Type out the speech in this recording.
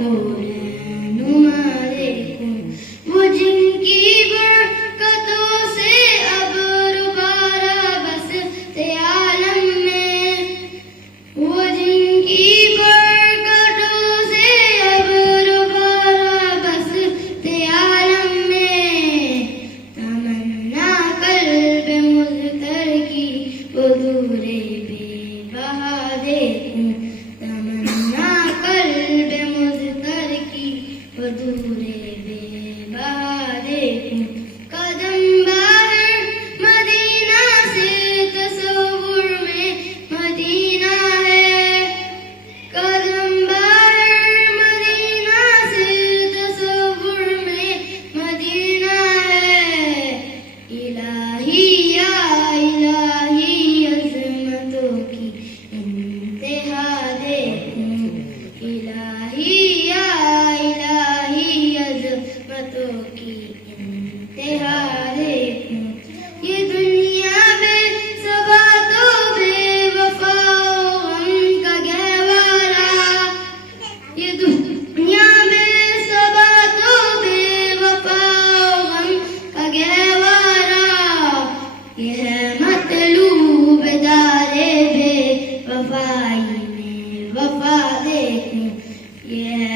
को रहनुमा देखूं, वो जिनकी बरकतों से अब रुबारा बसते आलम में, वो जिनकी बरकतों से अब रुबारा बसते आलम में, तमन्ना कल्ब मुज़्तर की वो दूरे बेबहा देखूं, तमन्ना कल्ब मुज़्तर की वो दूरे बेबहा देखूं। कदम बाहर मदीना से तसव्वुर में मदीना है, कदम बाहर मदीना से तसव्वुर में मदीना है। इलाही या इलाही अज़मतों की इंतहा देखूं, इलाही या इलाही अज़मतों की इंतहा देखूं। ये दुनिया में सबा तो बेवफा गम का गहवारा, ये दुनिया में सबा तो बेवफा गम का गहवारा, ये है मतलूब दारे बेवफाई में वफा देखूं, ये है